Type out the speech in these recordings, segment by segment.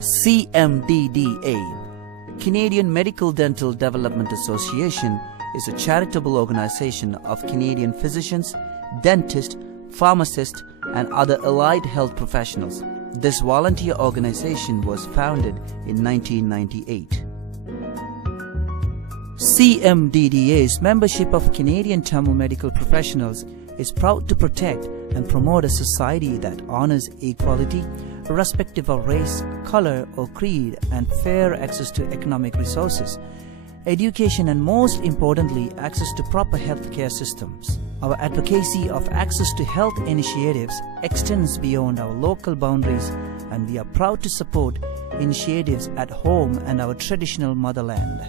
CMDDA, Canadian Medical Dental Development Association, is a charitable organization of Canadian physicians, dentists, pharmacists, and other allied health professionals. This volunteer organization was founded in 1998. CMDDA's membership of Canadian Tamil medical professionals is proud to protect and promote a society that honors equality, irrespective of race, color, or creed, and fair access to economic resources, education, and most importantly, access to proper healthcare systems. Our advocacy of access to health initiatives extends beyond our local boundaries, and we are proud to support initiatives at home and our traditional motherland.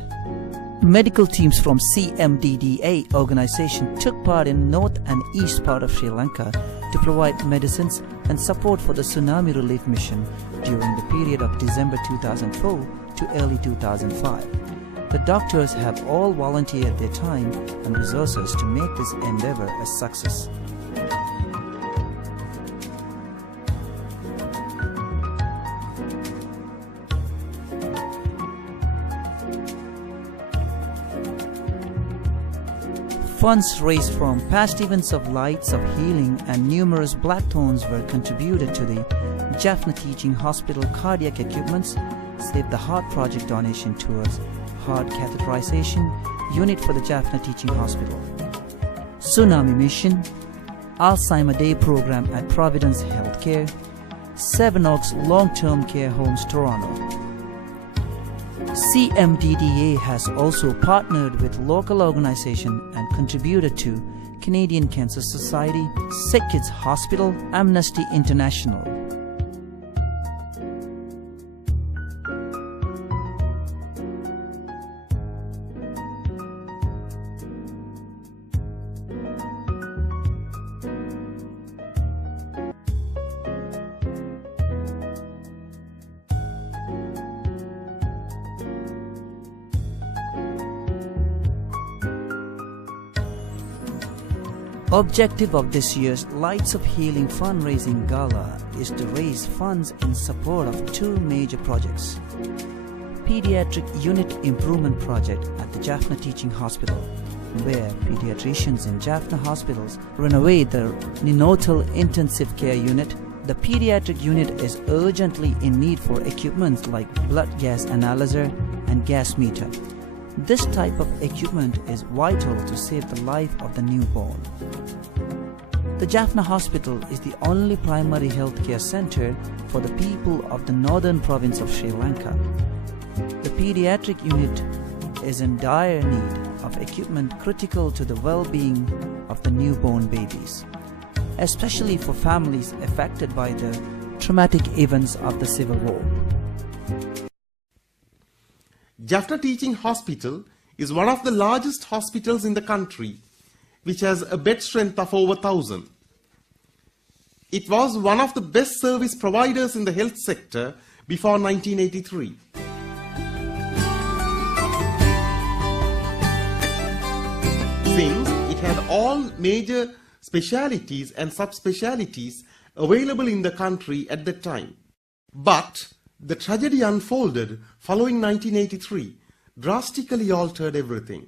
Medical teams from CMDDA organization took part in north and east part of Sri Lanka to provide medicines and support for the tsunami relief mission during the period of December 2004 to early 2005. The doctors have all volunteered their time and resources to make this endeavor a success. Funds raised from past events of Lights of Healing and numerous blackthorns were contributed to the Jaffna Teaching Hospital cardiac equipments, Save the Heart project donation towards heart catheterization unit for the Jaffna Teaching Hospital, Tsunami Mission, Alzheimer Day program at Providence Healthcare, Seven Oaks Long-Term Care Homes, Toronto. CMDDA has also partnered with local organizations and contributed to Canadian Cancer Society, Sick Kids Hospital, Amnesty International. Objective of this year's Lights of Healing fundraising gala is to raise funds in support of two major projects. Pediatric Unit Improvement Project at the Jaffna Teaching Hospital, where pediatricians in Jaffna hospitals renovate the neonatal intensive care unit. The pediatric unit is urgently in need for equipment like blood gas analyzer and gas meter. This type of equipment is vital to save the life of the newborn. The Jaffna Hospital is the only primary healthcare center for the people of the northern province of Sri Lanka. The pediatric unit is in dire need of equipment critical to the well-being of the newborn babies, especially for families affected by the traumatic events of the Civil War. Jaffna Teaching Hospital is one of the largest hospitals in the country, which has a bed strength of over 1,000. It was one of the best service providers in the health sector before 1983. Since it had all major specialities and subspecialties available in the country at that time. But the tragedy unfolded following 1983 drastically altered everything.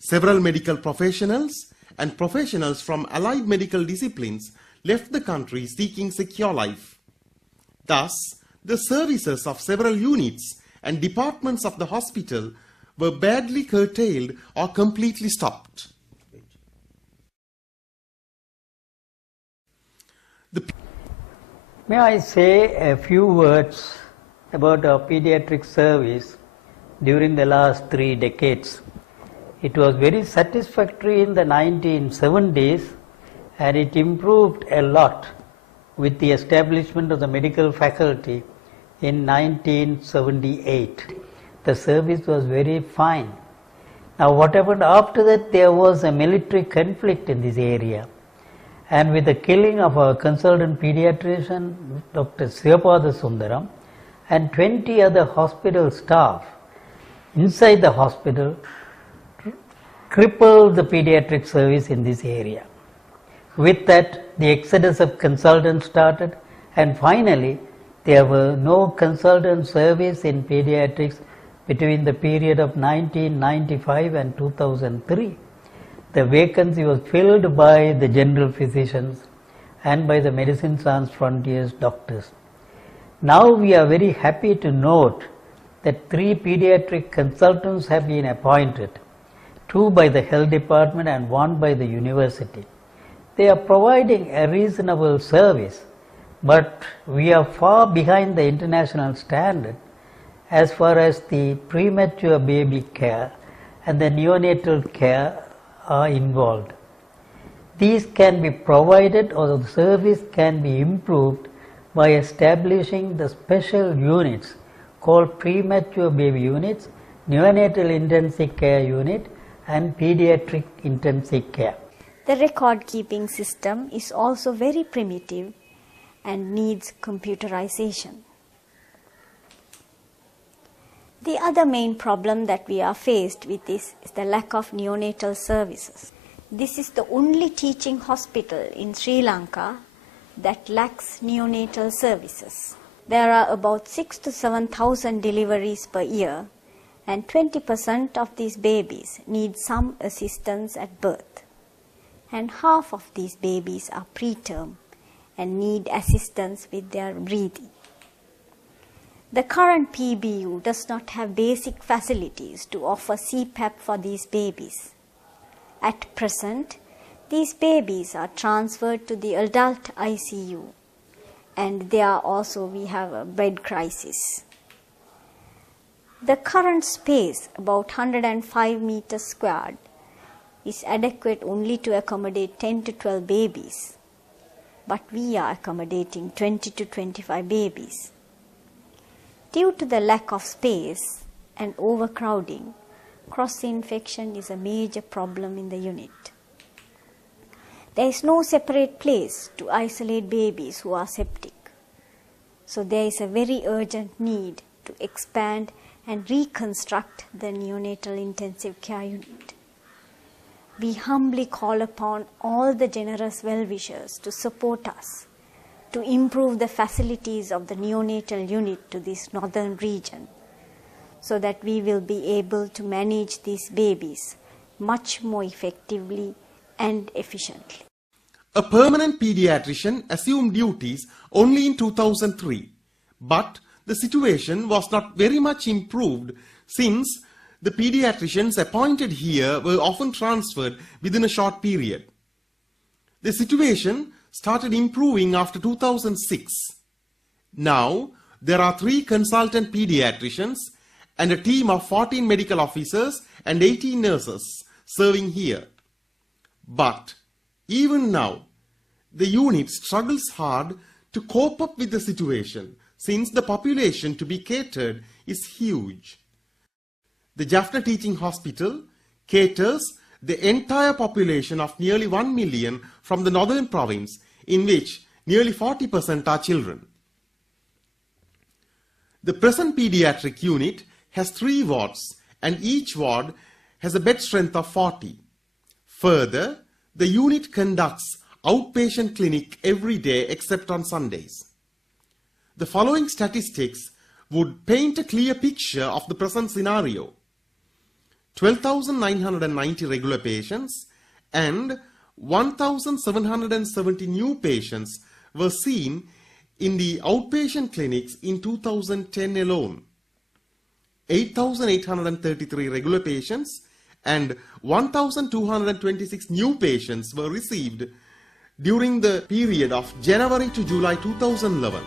Several medical professionals and professionals from allied medical disciplines left the country seeking secure life. Thus, the services of several units and departments of the hospital were badly curtailed or completely stopped. May I say a few words about our pediatric service during the last 3 decades. It was very satisfactory in the 1970s and it improved a lot with the establishment of the medical faculty in 1978. The service was very fine. Now what happened after that, there was a military conflict in this area, and with the killing of our consultant pediatrician Dr. Sivapada Sundaram and 20 other hospital staff inside the hospital, crippled the pediatric service in this area. With that, the exodus of consultants started, and finally There were no consultant service in pediatrics between the period of 1995 and 2003. The vacancy was filled by the general physicians and by the Medicine Sans Frontiers doctors. Now we are very happy to note that 3 pediatric consultants have been appointed, 2 by the health department and 1 by the university. They are providing a reasonable service, but we are far behind the international standard as far as the premature baby care and the neonatal care are involved. These can be provided, or the service can be improved by establishing the special units called premature baby units, neonatal intensive care unit and pediatric intensive care. The record keeping system is also very primitive and needs computerization. The other main problem that we are faced with is the lack of neonatal services. This is the only teaching hospital in Sri Lanka that lacks neonatal services. There are about 6,000 to 7,000 deliveries per year, and 20% of these babies need some assistance at birth. And half of these babies are preterm and need assistance with their breathing. The current PBU does not have basic facilities to offer CPAP for these babies. At present, these babies are transferred to the adult ICU, and there also we have a bed crisis. The current space, about 105 meters squared, is adequate only to accommodate 10 to 12 babies, but we are accommodating 20 to 25 babies. Due to the lack of space and overcrowding, cross-infection is a major problem in the unit. There is no separate place to isolate babies who are septic. So there is a very urgent need to expand and reconstruct the neonatal intensive care unit. We humbly call upon all the generous well-wishers to support us to improve the facilities of the neonatal unit to this northern region, so that we will be able to manage these babies much more effectively and efficiently. A permanent pediatrician assumed duties only in 2003, but the situation was not very much improved since the pediatricians appointed here were often transferred within a short period. The situation started improving after 2006. Now, there are 3 consultant pediatricians and a team of 14 medical officers and 18 nurses serving here. But even now, the unit struggles hard to cope up with the situation since the population to be catered is huge. The Jaffna Teaching Hospital caters the entire population of nearly 1 million from the northern province, in which nearly 40% are children. The present pediatric unit has 3 wards, and each ward has a bed strength of 40. Further, the unit conducts outpatient clinic every day except on Sundays. The following statistics would paint a clear picture of the present scenario. 12,990 regular patients and 1,770 new patients were seen in the outpatient clinics in 2010 alone. 8,833 regular patients and 1,226 new patients were received during the period of January to July 2011.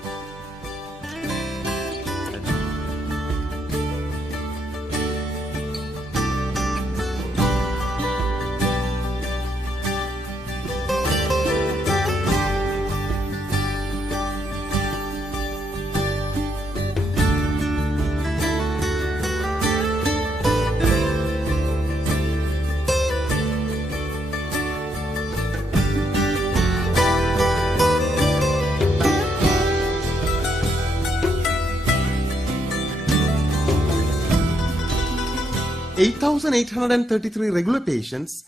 (8,833 regular patients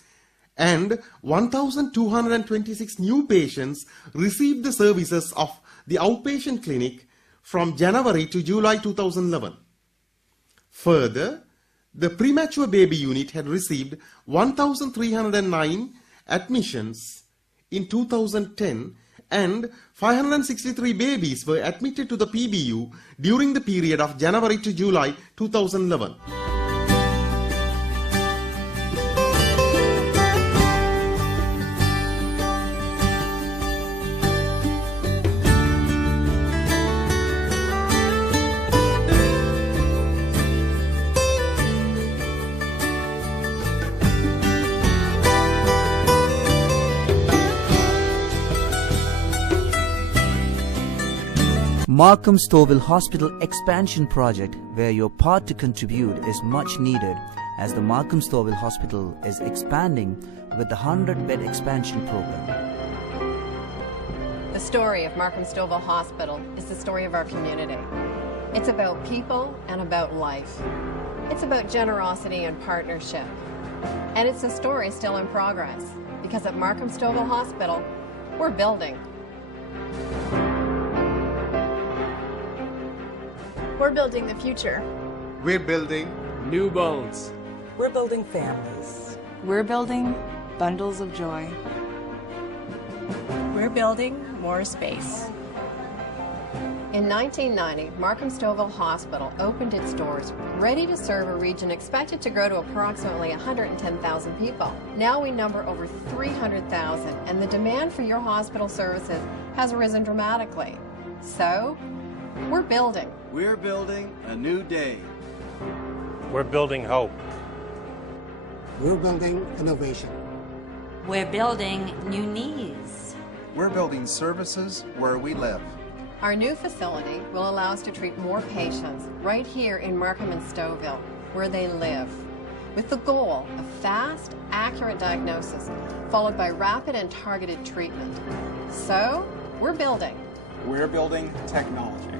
and 1,226 new patients received the services of the outpatient clinic from January to July 2011. Further, the premature baby unit had received 1,309 admissions in 2010 and 563 babies were admitted to the PBU during the period of January to July 2011. Markham Stouffville Hospital Expansion Project, where your part to contribute is much needed as the Markham Stouffville Hospital is expanding with the 100-bed expansion program. The story of Markham Stouffville Hospital is the story of our community. It's about people and about life. It's about generosity and partnership. And it's a story still in progress, because at Markham Stouffville Hospital, we're building. We're building the future. We're building new bones. We're building families. We're building bundles of joy. We're building more space. In 1990, Markham Stouffville Hospital opened its doors, ready to serve a region expected to grow to approximately 110,000 people. Now we number over 300,000, and the demand for your hospital services has risen dramatically. So, we're building. We're building a new day. We're building hope. We're building innovation. We're building new needs. We're building services where we live. Our new facility will allow us to treat more patients right here in Markham and Stouffville, where they live, with the goal of fast, accurate diagnosis, followed by rapid and targeted treatment. So, we're building. We're building technology.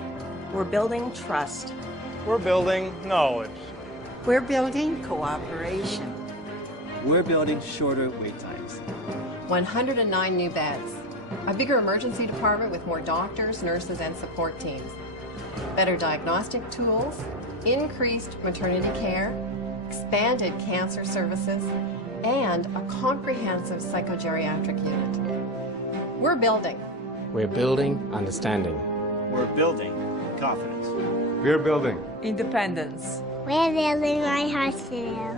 We're building trust. We're building knowledge. We're building cooperation. We're building shorter wait times. 109 new beds, a bigger emergency department with more doctors, nurses, and support teams, better diagnostic tools, increased maternity care, expanded cancer services, and a comprehensive psychogeriatric unit. We're building. We're building understanding. We're building confidence. We're building Independence. We're building my hospital.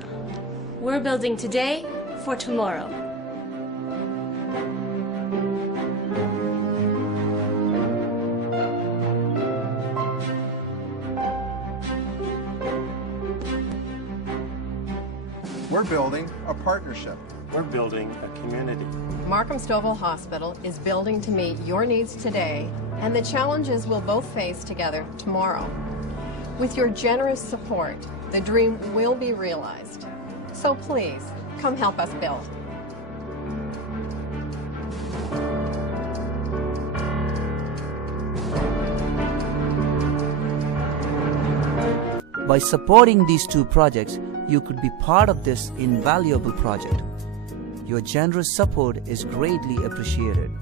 We're building today for tomorrow. We're building a partnership. We're building a community. Markham Stouffville Hospital is building to meet your needs today and the challenges we'll both face together tomorrow. With your generous support, the dream will be realized. So please, come help us build. By supporting these two projects, you could be part of this invaluable project. Your generous support is greatly appreciated.